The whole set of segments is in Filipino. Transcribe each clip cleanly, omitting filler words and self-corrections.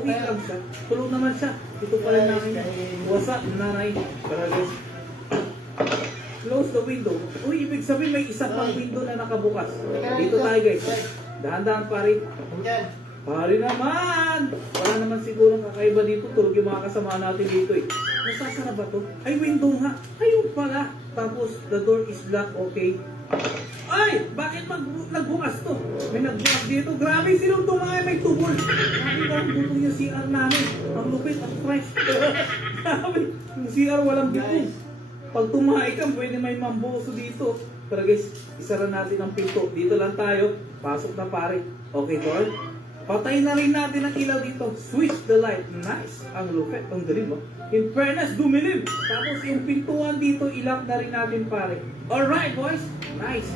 Okay lang siya. Tulog naman siya. Ito pala namin. What's up, nanay? Tara guys. Close the window. Uy, ibig sabihin may isa pang window na nakabukas. Dito tayo guys. Dahan-dahan pare. Pare naman! Wala naman siguro kakaiba dito. Tulog yung mga kasama natin dito eh. Nasasara ba to? Ay, window nga. Ayun pala. Tapos, the door is locked. Okay. Ay! Bakit nagbukas to? May nagbukas dito. Grabe, sinong tumahay may tubol? Grabe ba ang butong yung CR namin? Ang lupit, ang fresh. Grabe, yung CR walang butong. Pag tumahay ka, pwede may mamboso dito. Pero guys, isara natin ang pinto. Dito lang tayo. Pasok na pare. Okay, Tol? Patay na rin natin ang ilaw dito. Switch the light. Nice. Ang lupit. Ang galing, no? In fairness, dumilim. Tapos yung pintuan dito, ilock na rin natin, pare. Alright, boys. Nice.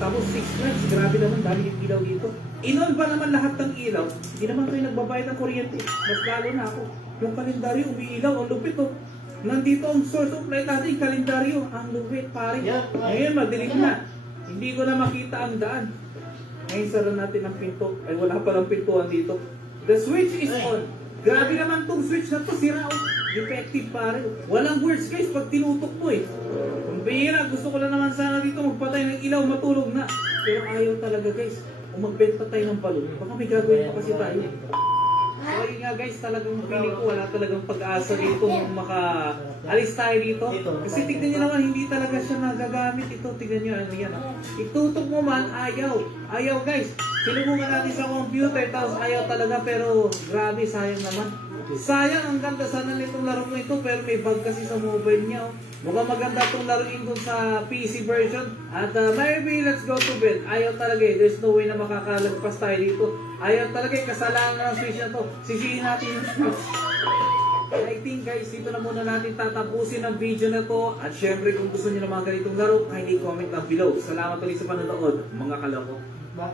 Tapos 6 lights. Grabe naman, dami yung ilaw dito. In-on ba naman lahat ng ilaw? Hindi naman kayo nagbabayad ng kuryente. Mas lalo na ako. Yung kalendaryo, umiilaw. Ang lupit, oh. Nandito ang source of light natin, kalendaryo. Ang lupit, pare. Ngayon, madilim na. Hindi ko na makita ang daan. Ngayon, sara natin ang pinto. Ay, wala palang pintuan dito. The switch is on. Grabe naman tong switch na to, sira oh. Defective pare. Walang words guys pag tinutok mo eh. Ang bihira, gusto ko lang naman sana dito magpatay ng ilaw, matulog na. Pero ayaw talaga guys. Kung magbenta tayo ng balon, baka may gagawin pa kasi tayo. So nga guys, talagang feeling ko wala talagang pag-asa dito nung maka-alis tayo dito. Kasi tignan nyo naman, hindi talaga siya nagagamit ito. Tignan nyo, ano yan. Itutok mo man, ayaw. Ayaw guys. Sinubukan natin sa computer, tapos ayaw talaga. Pero grabe, sayang naman. Sayang, ang ganda sana nitong laro ko ito. Pero may bug kasi sa mobile niya. Mukhang maganda itong laruin dun sa PC version. At maybe let's go to bed. Ayaw talaga eh. There's no way na makakalagpas tayo dito. Ayaw talaga eh. Kasalanan ng switch na to. Sisihin natin yung switch. I think guys, dito na muna natin tatapusin ang video na to. At syempre kung gusto niyo ng mga ganitong laro, kindly comment down below. Salamat ulit sa panonood, mga kaloko. Ba?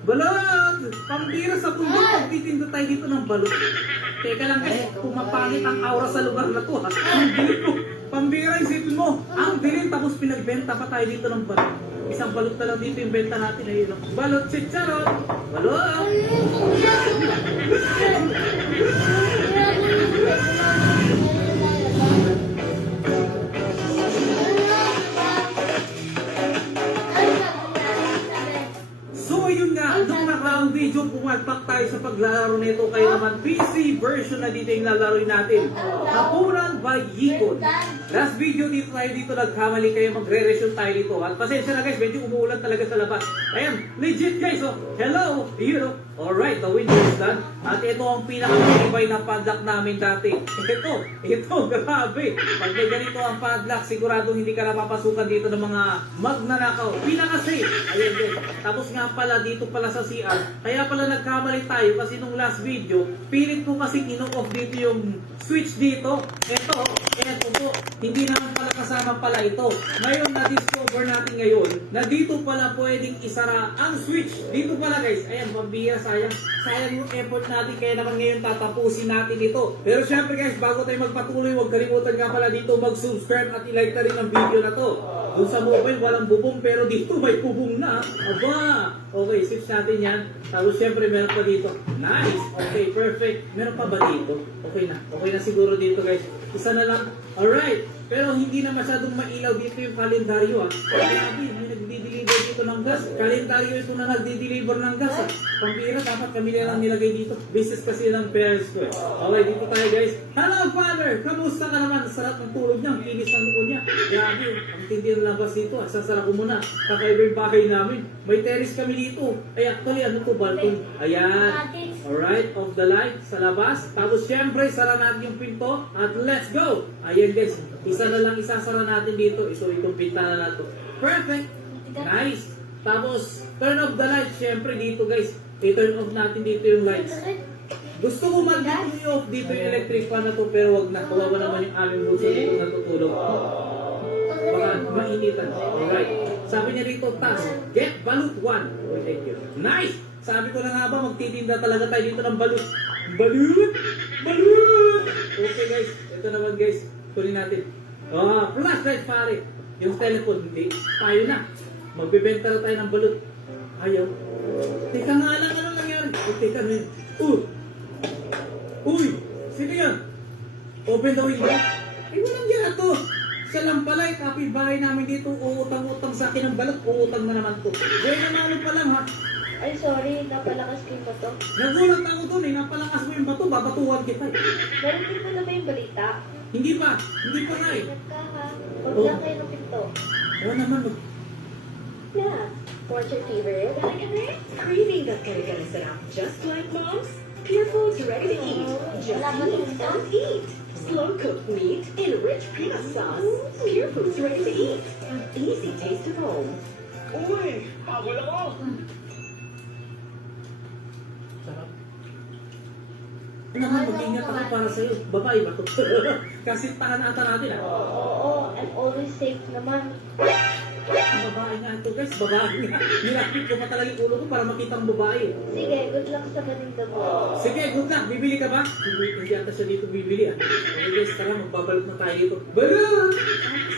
Balot! Pambira sa bundok, pagtitinda tayo dito ng balot. Teka lang guys, pumapangit ang aura sa lugar na to ha. Ang dilim ko. Pambira, isipin mo. Ang dilim, tapos pinagbenta pa tayo dito ng balot. Isang balot na lang dito yung benta natin. Ayun, balot si Charot! Balot! Ang video, pumalpak tayo sa paglalaro nito kaya naman PC version na dito yung lalaroin natin. Hapunan by Yikon. Last video dito tayo dito nagkamali kayo, magre-resume tayo dito. At pasensya na guys, medyo umuulan talaga sa labas. Ayan, legit guys, oh. Hello, here. Alright, the window is done. At ito ang pinakamatibay na padlock namin dati. Ito, grabe. Pag may ganito ang padlock, siguradong hindi ka napapasukan dito ng mga magnanakaw. Pinaka-safe. Ayan din. Tapos nga pala, dito pala sa CR, kaya pala nagkamali tayo kasi nung last video, pilit ko kasi kino-off dito yung switch dito. Ito po, hindi naman pala kasama pala ito. Ngayon, na-discover natin ngayon na dito pala pwedeng isara ang switch. Dito pala guys, ayan, pambihira, sayang yung effort natin, kaya naman ngayon tatapusin natin ito. Pero syempre guys, bago tayo magpatuloy, huwag kalimutan nga pala dito mag-subscribe at i-like na rin ang video na to. Doon sa mobile, walang bubong, pero dito may bubong na. Aba! Okay, switch natin yan. Tapos syempre meron pa dito. Nice! Okay, perfect. Meron pa ba dito? Okay na. Okay na siguro dito guys. Isa na lang. Alright! Pero hindi na masyadong mailaw dito yung kalendaryo ah. Grabe, may nagdi-deliver dito ng gas. Kalendaryo ito na nagdi-deliver ng gas ah. Pambira, dapat kami na lang nilagay dito. Business kasi ng parents ko eh. Okay, dito tayo guys. Hello father! Kamusta ka naman? Sarap ng tulog niya. Ang kinis ng nukon niya. Grabe, ang tindi ng labas dito ah. Sasara ko muna. Kakaiba yung bahay namin. May terrace kami dito. Ay actually, ano to? Balkon. Ayan. Alright, off the light sa labas. Tapos syempre, sara natin yung pinto. At let's go! Ayan guys. Isa na lang isasara natin dito. Itong pintana na to. Perfect! Nice! Tapos, turn off the light. Siyempre dito guys. I-turn off natin dito yung lights. Gusto ko man dito i-off dito yung electric fan na to. Pero wag na. Kawawa naman yung aming bulso dito natutulog. Baka mainitan. Alright. Sabi niya dito, task. Get balut 1. Oh, thank you. Nice! Sabi ko na nga ba, magtitinda talaga tayo dito ng balut. Balut! Balut! Okay guys. Ito naman guys. Tuloy natin. Flashlight pare. Yung telephone, hindi. Tayo na. Magbebenta na tayo ng balot. Ayaw. Teka nga lang, anong nangyari? Teka na yun. Uy! Sino yan? Open the window. Walang yan to. Siya lang pala, kapitbahay namin dito, uutang-utang sa akin ng balot, uutang na naman to. Gaya naman pa lang ha. Ay, sorry, napalakas ko yung bato. Nagulat ako dun napalakas mo yung bato, babatuhan kita Meron din pa na ba yung balita? Hindi pa nga Ingat ka ha. Huwag lang kayo ng pinto. Oo naman, Yeah. Fortune fever. Craving that kare-kare sarap just like mom's? Pure Foods ready to eat. Just eat and eat. Slow cooked meat in rich peanut sauce. Pure Foods ready to eat. An easy taste of home. Uy! Pagod ako! sarap. Naman, mag-ingat ako para sa'yo. Babae ba to? Kasi tahan ata natin Oo, I'm always safe naman. Ang babae nga ito guys, babae nga. Nilapit ko pa talaga yung ulo ko para makita ang babae. Sige, good luck sa paninda mo. Sige, good luck. Bibili ka ba? Hindi ata siya dito bibili Okay guys, tara, magbabalot na tayo dito. Balot!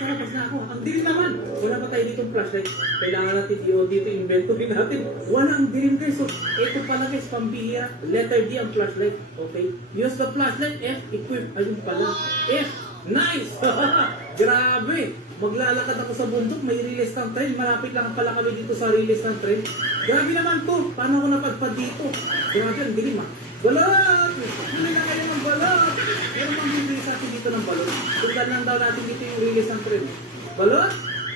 Sarap na ako. Ang dilim naman. Wala pa tayo dito flashlight. Kailangan natin dito inventory natin. Wala ang dilim guys. So, ito pala guys, pambihira. Letter D ang flashlight. Okay? Use the flashlight. F, equip. Ayun pala. F, nice! Grabe! Maglalakad ako sa bundok, may release ng train. Malapit lang pala kami dito sa release ng train. Grabe naman to. Paano ako napadpad dito? Grabe, ang dilim Balot! Bili na kayo ng balot! Meron mang bibili sa atin dito ng balot. Tugdan lang daw natin dito yung release ng train. Balot!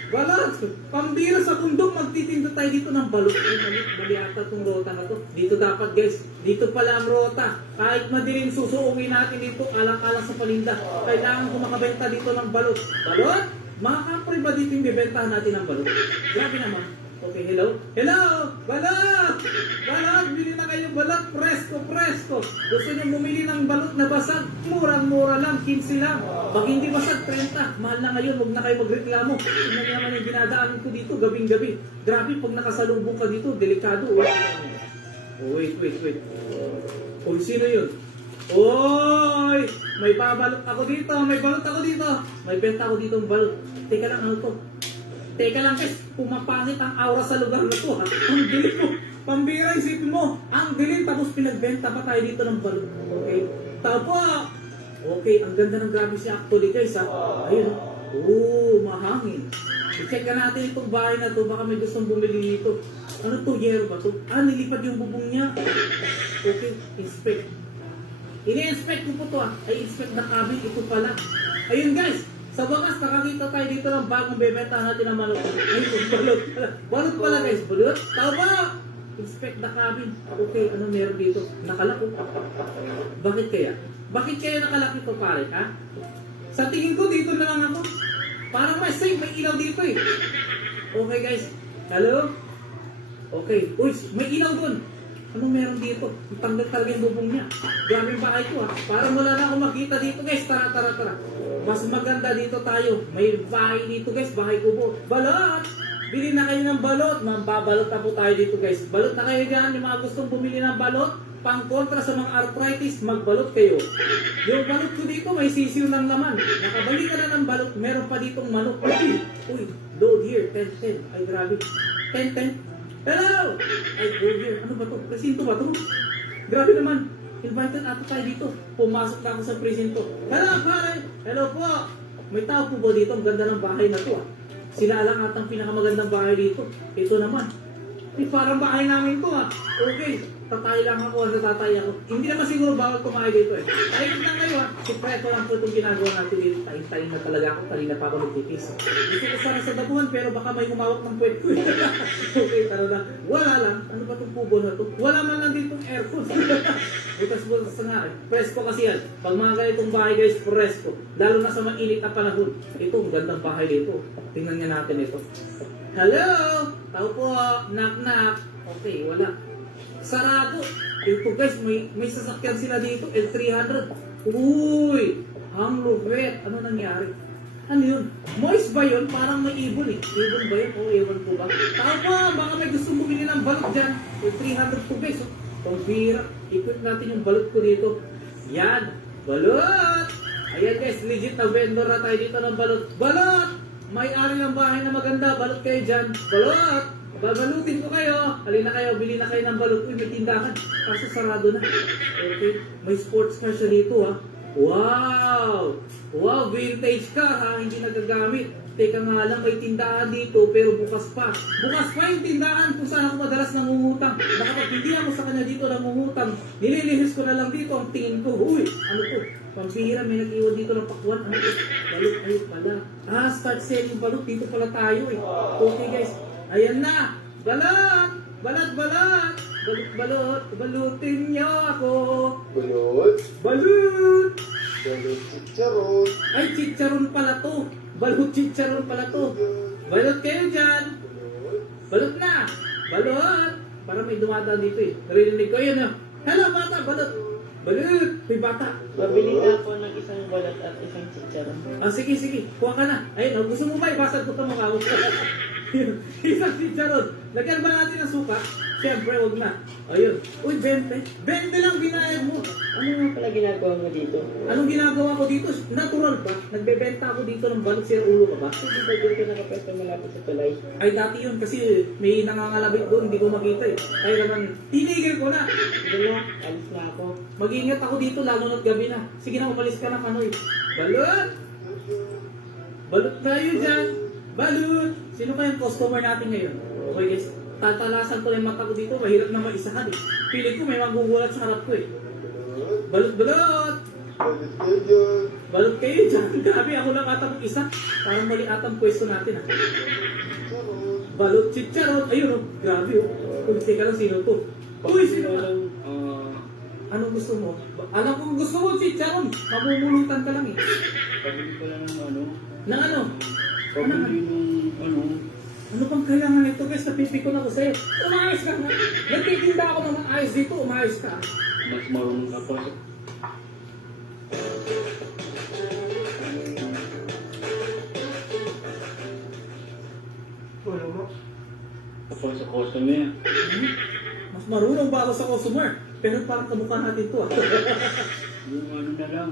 Balot! Pambira sa bundok, magtitinda tayo dito ng balot. Ay, mali ata itong rota na to. Dito dapat guys, dito pala ang rota. Kahit madilim susuungin natin dito, alang-alang sa paninda. Kailangan ko makabenta dito ng balot. Balot! Mga kapre ba dito yung bibentahan natin ng balot? Grabe naman. Okay, hello? Hello! Balot! Balot! Bili na kayo balot! Presko! Presko! Gusto niyo bumili ng balot na basag? Murang-mura lang, 15 lang. Pag hindi basag, 30. Mahal na ngayon, huwag na kayo magreklamo. Ano naman yung dinadaanan ko dito, gabing-gabi. Grabe, pag nakasalubong ka dito, delikado. Oh, wait. Oh, sino yun? Oy! May babalot ako dito, may balot ako dito. May benta ako dito ng balot. Teka lang, ano to? Teka lang guys, pumapangit ang aura sa lugar na to ha. Ang dilim mo. Pambira isipin mo. Ang dilim tapos pinagbenta pa tayo dito ng balot. Okay? Tapa! Okay, ang ganda ng grabe si actually guys ha. Ayun. Mahangin. I-check ka natin itong bahay na to. Baka may gustong bumili dito. Ano to? Yero ba to? Nilipad yung bubong niya. Okay, inspect. Ini-inspect ko po to ay inspect na cabin, ito pala. Ayun guys, sa wakas nakakita tayo dito ng bagong bebenta natin ng manok. Ayun, balot pala. Balot pala guys, balot. Tama! Inspect the cabin. Okay, ano meron dito? Nakalako. Bakit kaya? Bakit kaya nakalaki ito pare, ha? Sa tingin ko dito na lang ako. Parang may safe, may ilaw dito eh. Okay guys, hello? Okay, uy, may ilaw dun. Anong meron dito? Tanggal talaga yung bubong niya. Grabe yung bahay ko ha. Parang wala na akong makita dito guys. Tara. Mas maganda dito tayo. May bahay dito guys. Bahay kubo. Balot! Bili na kayo ng balot. Mambabalot na po tayo dito guys. Balot na kayo dyan. Yung mga gustong bumili ng balot. Pang kontra sa mga arthritis, magbalot kayo. Yung balot ko dito may sisiw ng laman. Nakabalik ka na ng balot. Meron pa ditong manok. Uy, load here. 10. Ay grabe. 10. Hello! Ay, here. Ano ba to? Presinto ba to? Grabe naman. Invited ata tayo dito. Pumasok na ako sa presinto. Hello, pare! Hello po! May tao po ba dito? Ang ganda ng bahay na to ah. Sila lang atang pinakamagandang bahay dito. Ito naman. Parang bahay namin to ah. Okay. Tatay lang ako, natatay ako. Hindi naman siguro bawal kumain dito eh. Tahimik lang kayo ha. Sikreto lang po itong ginagawa natin dito. Tayin na talaga ako. Kanina pa ako nagtipis. Gusto ko sana sa dabuhan pero baka may humawak ng puwet ko eh. Okay, tara na. Wala lang. Ano ba itong kubo na to? Wala man lang dito aircon. Butas-butas nga eh. Presko kasi yan. Pag mga ganitong bahay guys, presko. Lalo na sa mainit na panahon. Ito, ang gandang bahay dito. Tingnan nga natin ito. Hello! Tao po. Knock. Okay, wala. Sarado. Ito guys, may sasakyan sila dito. L300. Uy! Ang lupet. Ano nangyari? Ano yun? Moist ba yun? Parang may ibon eh. Ibon ba yun? O ewan ko ba? Tama! Baka may gusto bumili ng balot dyan. L300 to guys. Pambira. Equip natin yung balot ko dito. Yan. Balot! Ayan guys, legit na vendor na tayo dito ng balot. Balot! may-ari ng bahay na maganda, balot kayo dyan. Balot! Babalutin ko kayo. Halina kayo, bili na kayo ng balot. Uy, may tindahan. Kaso sarado na. Okay. May sports car siya dito ha. Wow! Wow, vintage car ha. Hindi nagagamit. Teka nga lang, may tindahan dito pero bukas pa. Bukas pa yung tindahan kung saan ako madalas nangungutang. Baka pag hindi ako sa kanya dito nangungutang, nililihis ko na lang dito ang tingin ko. Uy, ano to? Pampira, may nag-iwan dito ng pakwan. Ano to? Balot, ayun pala. Ah, start selling balot. Dito pala tayo eh. Okay guys. Ayan na! Balot! Balot, balot! Balot, balot! Balutin niyo ako! Balot. Balot! Balot chicharon. Ay, chicharon pala to! Balot chicharon pala to! Balot kayo dyan! Balot na! Balot! Para may dumadaan dito eh. Narinig ko yun ah. Hello bata! Balot! Balot! May bata! Pabili na ako ng isang balat at isang chicharon. Ah, sige, sige. Kuha ka na. Ayun, oh, gusto mo ba ibasag ko ito mukha ko? Isang chicharon. Lagyan ba natin ng suka? Siyempre, wag na. Ayun. Uy, 20. 20 lang binayad mo. Ano nga pala ginagawa mo dito? Anong ginagawa ko dito? Natural ba? Nagbebenta ako dito ng balot, sir, ulo ka ba? Hindi ba dito nakapwesto malapit sa tulay? Ay, dati yun kasi may nangangalabit doon, hindi ko makita eh. Kaya naman, tinigil ko na. Hindi na, alis na ako. Mag-ingat ako dito, lalo na't gabi na. Sige na, umalis ka na, Kanoy. Balot! Balot tayo dyan! Balot! Sino kayang customer natin ngayon? Okay guys, tatalasan ko lang yung mata ko dito, mahirap na maisahan eh. Piling ko may magugulat sa harap ko eh. Balot, balot! Balot kayo dyan. Balot kayo dyan. Grabe, ako lang ata mag-isa. Parang mali ata ang pwesto natin ah. Chicharon. Balot chicharon. Ayun oh, grabe oh. Uy, teka lang, sino to? Uy, sino ka? Anong gusto mo? Alam kong gusto mo, chicharon. Mamumulutan ka lang eh. Pabili ko lang ng ano? Na ano? Pabili ng ano? Ano bang kailangan nito guys? Napipikon ako sa'yo. Umayos ka na. Nagtitinda ako ng mga ayos dito. Umayos ka. Mas marunong ka pa. Ano mo? Kapag sa customer. Mas marunong ba ako sa customer? Pero parang kamukha natin to ah. Yung ano na lang.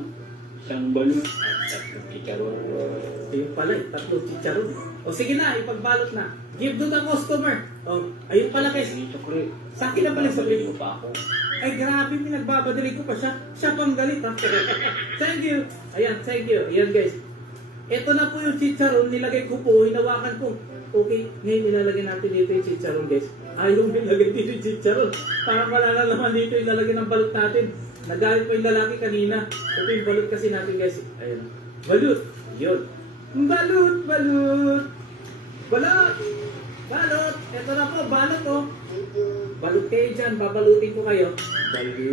Isang balot at tatlong chicharon. Ayun pala eh, tatlong chicharon. O sige na, ipagbalot na. Give to the customer. O, ayun pala guys. Yung chocolate. Sa akin na pala sa Pabili ko pa ako. Ay grabe, pinagbabadali ko pa siya. Siya pang galit ha. Thank you. Ayan, thank you. Ayan guys. Ito na po yung chicharon. Nilagay ko po, hinawakan ko. Okay, ngayon nilalagay natin dito yung chicharon guys. Ayaw nilagay dito yung chicharon. Parang wala na naman dito yung lalagay ng balot natin. Nagalit pa yung lalaki kanina. Ito yung balot kasi natin guys. Ayan. Balot. Yun. Balot, balot. Balot. Balot. Ito na po, balot oh. Balot kayo dyan. Babalutin ko kayo. Balot.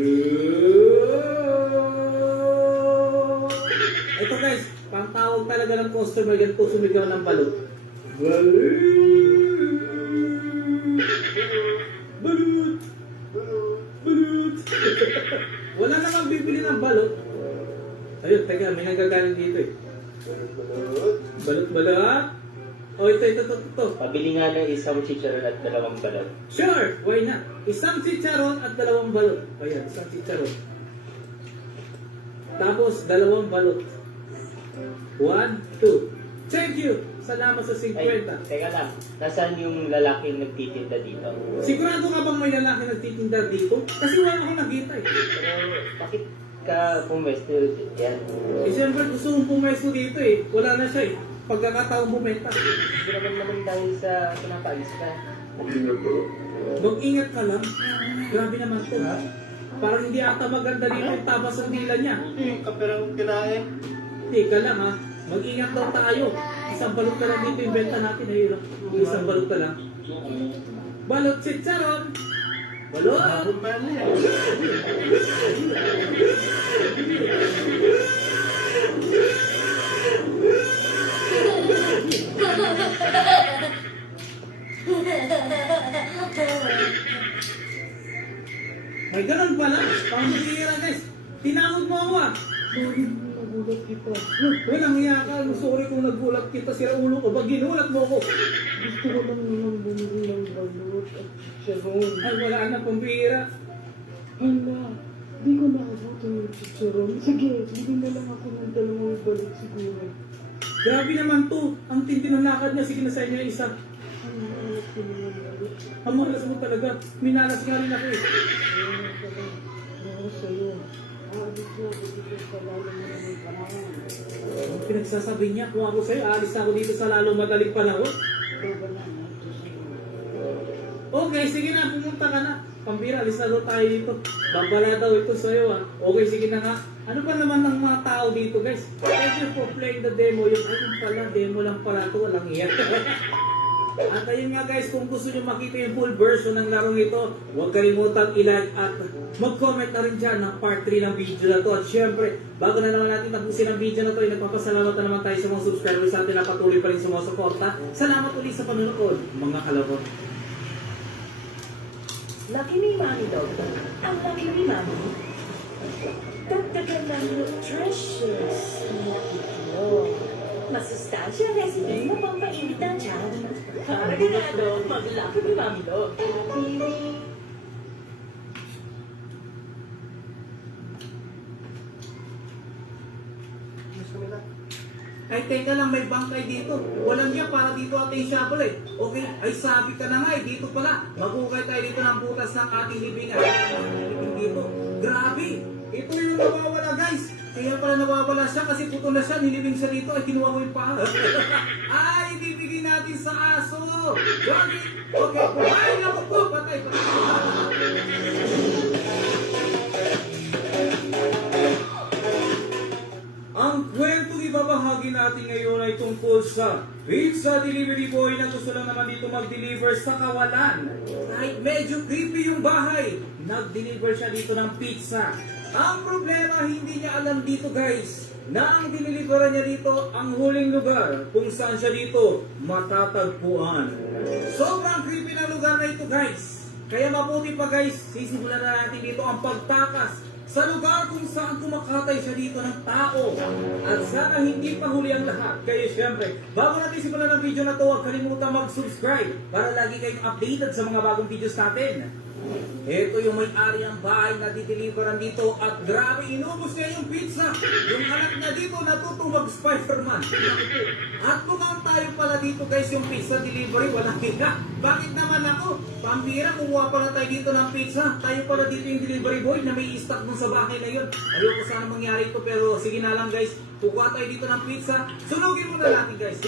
Ito guys, pangtawag talaga ng customer yan po sumigaw ng balot. Balot. Balot. Balot. Wala namang bibili ng balot. Ayun, teka, may nagagaling dito eh. Balot. Balot, balot. Oh, ito. Pabili nga ng isang chicharon at dalawang balat. Sure, why not? Isang chicharon at dalawang balot. O yan, isang chicharon. Tapos, dalawang balot. 1, 2. Thank you! Salamat sa 50. Ay, teka lang. Nasaan yung lalaking nagtitinda dito? Sigurado ka bang may lalaki nagtitinda dito? Kasi wala akong nakita eh. Pero bakit ka pumwesto yan? Eh siyempre gusto kong pumesto dito eh. Wala na siya eh. Pagkakataong bumenta. Hindi naman dahil sa pinapaalis ka. Mag-ingat ka lang. Grabe naman to. Parang hindi ata maganda dito yung tabas ng dila niya. Yung kaperang kinain. Teka lang ha. Mag-ingat daw tayo. Isang balot ka lang dito yung benta natin. Ayun lang. Isang balot ka lang. Balot chicharon. Balot. May ganun pala. Pangmutira guys. Tinakot mo ako ah. Sorry, nagulat kita. Walang iya ka. Sorry kung nagulat kita. Sira ulo ko. Ba ginulat mo ko? Gusto ko lang naman bumili ng balot at chicharon. Ay wala na pambira. Hala, di ko nakabuto yung chicharon. Sige, bili na lang ako ng dalawang balot siguro. Grabe naman to. Ang tindi ng lakad niya. Sige na sa inyo yung isa. Ang malas mo talaga. Minalas nga rin ako eh. Ang pinagsasabi niya, kung ako sa'yo, aalis na ako dito sa lalong madaling panahon. Okay, sige na, pumunta ka na. Pambira, alis na daw tayo dito. Babala daw ito sa'yo ah. Okay, sige na nga. Ano ba naman ng mga tao dito guys? Thank you for playing the demo. Yung ayun pala, demo lang pala ito. Walang iyak. At ayun nga guys, kung gusto nyo makita yung full version ng larong ito, huwag kalimutan i-like at mag-comment na rin dyan ng part 3 ng video na to. At syempre, bago na naman natin tapusin ang video na to, ay nagpapasalamat na naman tayo sa mga subscribers natin na patuloy pa rin sumusuporta. Salamat ulit sa panonood, mga kalabot. Lucky me, Mommy Dog. Ang lucky me, Mommy. Dagdagan ng nutritious na itlog. Masustansya recipe mo pang mainit ang tiyan. Para ganado, mag-lucky me, Mommy Dog. Ay, teka lang, may bangkay dito. Walang niya para dito ating shuffle eh. Okay, ay sabi ka na nga eh, dito pala. Magukay tayo dito ng butas ng ating libingan. Libing dito. Grabe! Ito yung nawawala guys. Kaya pala nawawala siya kasi puto na siya, nilibing siya dito ay kinuha ko yung paa. Ay, ibibigay natin sa aso. Grabe! Okay, ay, naku po, patay. Ang kwentong ibabahagi natin ngayon ay tungkol sa pizza delivery boy na gusto lang naman dito mag-deliver sa kawalan. Kahit medyo creepy yung bahay, nag-deliver siya dito ng pizza. Ang problema, hindi niya alam dito guys, na ang diniliveran niya dito ang huling lugar kung saan siya dito matatagpuan. Sobrang creepy na lugar na ito guys. Kaya mabuti pa guys, sisimulan na natin dito ang pagtakas sa lugar kung saan kumakatay siya dito ng tao. At sana hindi pa huli ang lahat. Kaya syempre, bago natin simulan ang video na to, huwag kalimutan mag-subscribe para lagi kayong updated sa mga bagong videos natin. Ito yung may-ari ng bahay na dideliveran dito at grabe, inubos niya yung pizza. Yung anak na dito natuto mag-Spider-Man. At mukhang tayo pala dito guys yung pizza delivery, walang higa. Bakit naman ako? Pambira, kukuha pala tayo dito ng pizza. Tayo pala dito yung delivery boy na may stock dun sa bahay na yun. Ayoko sana mangyari ito pero sige na lang guys. Kukuha tayo dito ng pizza. Sunugin muna natin guys.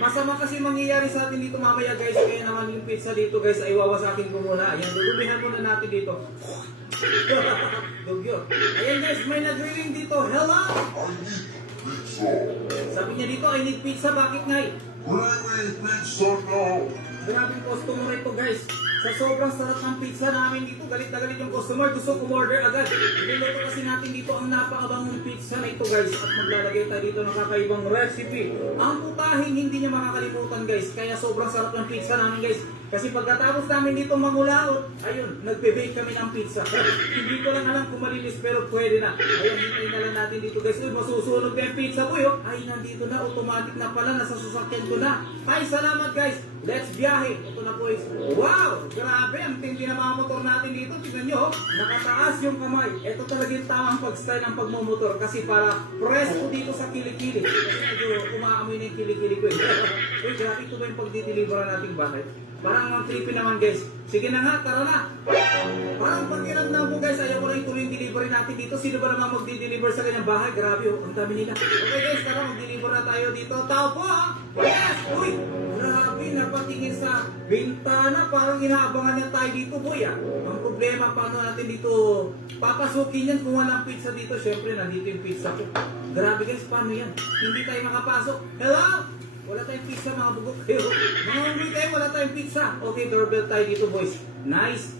Masama kasi mangyayari sa atin dito mamaya guys. Kaya naman yung pizza dito guys ay wawasakin ko muna. Ayan, dudumihan muna natin dito. Dugyo. Ayan guys, may nag-ring dito. Hello? Sabi niya dito, I need pizza. Bakit nga eh? Grabing customer ito guys. Sa sobrang sarap ng pizza namin dito, galit na galit yung customer. Gusto umorder agad. Niluluto kasi natin dito ang napakabangong pizza na ito guys. At maglalagay tayo dito ng kakaibang recipe. Ang putahin hindi niya makakalimutan guys. Kaya sobrang sarap ng pizza namin guys. Kasi pagkatapos namin dito mangulaot, ayun, nagbe-bake kami ng pizza. Hindi ko lang alam kung malinis pero pwede na. Ayun, hintayin na lang natin dito guys. Uy, masusunog na yung pizza ko yun. Ay, nandito na, automatic na pala, nasa sasakyan ko na. Ay, salamat guys. Let's biyahe. Ito na po is, wow! Grabe, ang tindi na mga motor natin dito. Tignan nyo, nakataas yung kamay. Ito talaga yung tamang pag-style ng pagmumotor. Kasi para presko dito sa kilikili. Kasi medyo umaamoy na yung kilikili ko eh. Uy, grabe, ito ba yung pag-deliveran nating bahay? Parang ang trippy naman guys. Sige na nga, tara na. Parang pagkiramdam ko guys, ayaw ko na ituloy yung delivery natin dito. Sino ba naman magdi-deliver sa kanyang bahay? Grabe, oh, ang dami nila. Okay guys, tara, mag-deliver na tayo dito. Tao po ha! Yes! Uy! Grabe, napatingin sa bintana. Parang inaabangan niya tayo dito, boy ah. Ang problema, paano natin dito papasukin yan kung walang pizza dito? Siyempre, nandito yung pizza ko. Grabe guys, paano yan? Hindi tayo makapasok. Hello? Wala tayong pizza, mga bugok kayo. Mga umuwi tayo, wala tayong pizza. Okay, doorbell tayo dito, boys. Nice.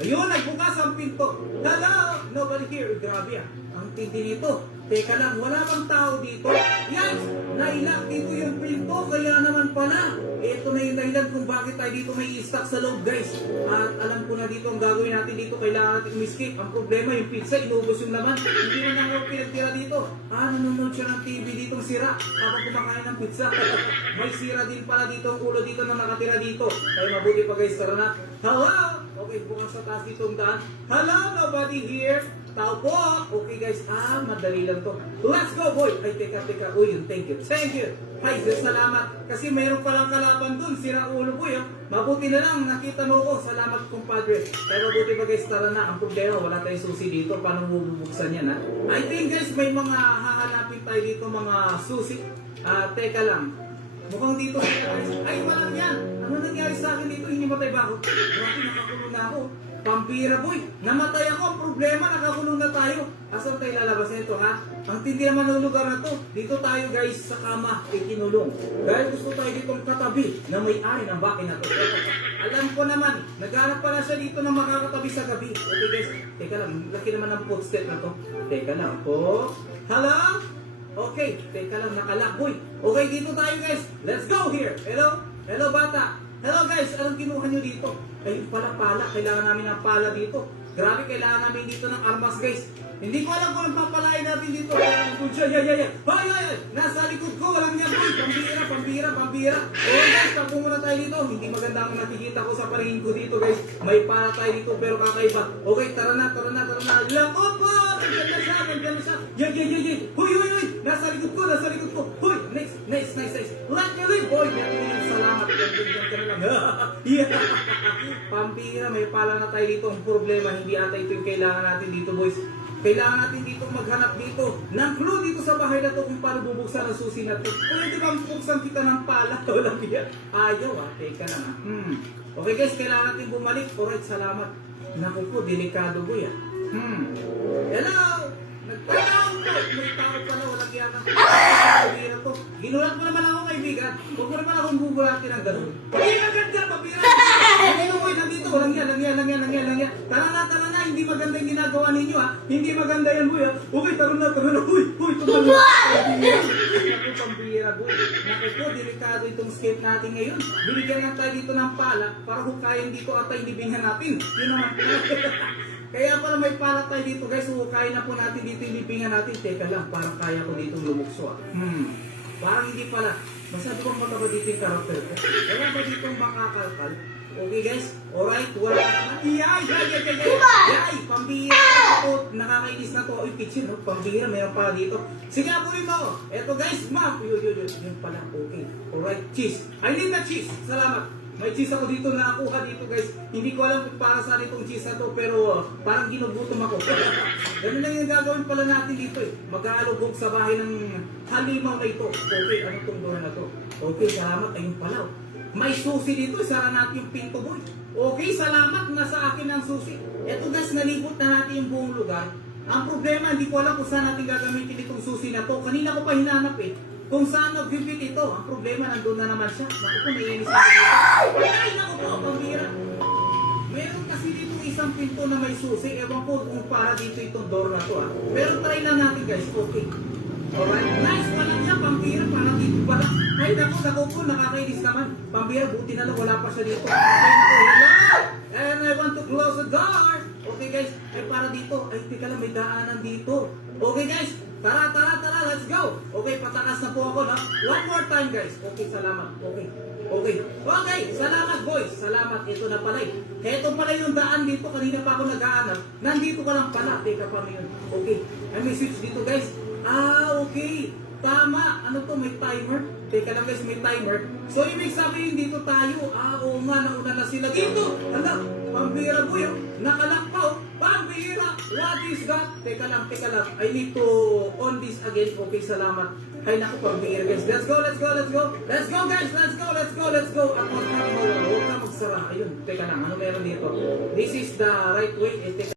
Ayun, nagbukas ang pinto. Hello? Nobody here. Grabe ah. Ang tindi nito. Teka lang, wala bang tao dito? Yan! Nailak dito yung pinto. Kaya naman pala. Ito na yung dahilan kung bakit tayo dito may stock sa loob, guys. At alam ko na dito ang gagawin natin dito. Kailangan natin umiscape. Ang problema, yung pizza, inubos yung laman. Hindi na nang pinagtira dito. Nanonood siya ng TV dito sira. Kapag kumakain ng pizza. May sira din pala dito ang ulo dito na nakatira dito. Kaya mabuti pa guys, tara na. Hello? Okay, bukas sa taas dito ang daan. Hello? Nobody here? Tao po. Okay guys. Madali lang to. Let's go boy. Ay, teka. Uy, yun. Thank you. Ay, salamat. Kasi mayroon palang kalaban dun. Sira ulo boy. Mabuti na lang. Nakita mo ko. Salamat kumpadre. Pero mabuti pa guys. Tara na. Ang problema, wala tayong susi dito. Paano bubuksan yan ha? I think guys, may mga hahanapin tayo dito mga susi. Teka lang. Mukhang dito guys. Ay, walang yan. Ano nangyari sa akin dito? Hinimatay ba ako? Grabe, nakakulong na ako. Pampira boy, namatay ako. Ang problema, nakakulong na tayo. Asan tayo lalabas nito ha? Ang tindi naman ng lugar na to. Dito tayo guys sa kama, ikinulong. Dahil gusto tayo ditong katabi na may-ari ng bahay na to. Alam ko naman, naghanap pala siya dito na makakatabi sa gabi. Okay guys, teka lang, laki naman ng footstep na to. Teka lang po. Hello? Okay, teka lang, nakalak boy. Okay, dito tayo guys. Let's go here. Hello bata. Hello guys, anong kinuha nyo dito? Ayun pala, kailangan namin ng pala dito. Grabe, kailangan namin dito ng armas guys. Hindi ko alam kung anong papalain natin dito. Hoy! Nasa likod ko, walang yan boy. Pambira. Oh guys, tapo muna tayo dito. Hindi maganda ang nakikita ko sa paringin ko dito guys. May pala tayo dito pero kakaiba. Okay, tara na. Lakot po! Nandiyan na siya. Yay! Hoy! Nasa likod ko. Hoy! Nice. Let me live boy. Salamat. Yeah. Pambira, may pala na tayo dito. Ang problema, hindi ata ito yung kailangan natin dito boys. Kailangan natin dito maghanap dito ng clue dito sa bahay na to kung paano bubuksan ang susi na to. Pwede bang buksan kita ng pala? Walang biya. Ayaw teka lang Okay guys, kailangan natin bumalik. Alright, salamat. Naku po, delikado boy Hello! Nagtanong po! May tao pala, walang yan Ginulat mo naman ako kaibigan. Huwag mo naman akong bubulatin ng ganun. Hindi maganda, papira! Ano boy, nandito, walang yan. Tara na, hindi maganda yung ginagawa ninyo Hindi maganda yan boy Okay, tara na. Uy, tumalo. Pambira boy. Naku po, delikado itong skate natin ngayon. Binigyan lang tayo dito ng pala para hukayin dito at inibingan natin. Yun naman. Kaya pala may pala tayo dito guys, hukayin na po natin dito yung libingan natin. Teka lang, parang kaya ko dito lumukso Parang hindi pala. Masyado bang mataba dito yung karakter ko? Wala ba dito makakalkal? Okay guys, alright, wala. Yay! Pambira ako. Nakakainis na to. Uy, kitchen, pambira, meron pala dito. Sige, abuhin mo. Eto guys, ma'am. Yun pala, okay. Alright, cheese. I need the cheese. Salamat. May cheese ako dito na nakuha dito guys. Hindi ko alam kung para saan itong cheese na to pero parang ginugutom ako. Ganun lang yung gagawin pala natin dito Mag-aalugog sa bahay ng halimaw na ito. Okay, ano itong doon na to? Okay, salamat. Ayun pala May susi dito. Sara natin yung pinto boy. Okay, salamat. Nasa akin ang susi. Eto guys, nalibot na natin yung buong lugar. Ang problema, hindi ko alam kung saan natin gagamitin itong susi na to. Kanina ko pa hinanap kung saan nag-fit ito. Ang problema, nandun na naman siya. Naku po, naiinis na dito. Ay, naku po, pambira. Meron kasi dito isang pinto na may susi. Ewan ko kung para dito itong door na to Pero try lang natin guys. Okay. Alright. Nice. Walang siya, pambira. Parang dito pala. Ay, naku po, nakakainis naman. Pambira, buti na lang. Wala pa siya dito. Ay, naku, hello. And I want to close the door. Okay guys. Ay, para dito. Ay, tika lang, may daanan dito. Okay guys. Tara, let's go! Okay, patakas na po ako, no? One more time, guys. Okay, salamat. Okay, salamat, boys. Salamat. Ito na pala Ito pala yung daan dito. Kanina pa ako nag-aanap. Nandito ka lang pala. Teka pa yun. Okay. May switch dito, guys. Okay. Tama. Ano to? May timer? Teka lang, guys. May timer. So, ibig sabihin dito tayo. Oo nga, nauna na sila dito. Hala, pambira po yun. Nakalak pa, Pambira! What is that? Teka lang. I need to on this again. Okay, salamat. Ay, naku, pambira, guys. Let's go guys. Let's go. At huwag ka magsara. Ayun, teka lang. Ano meron dito? This is the right way. Teka.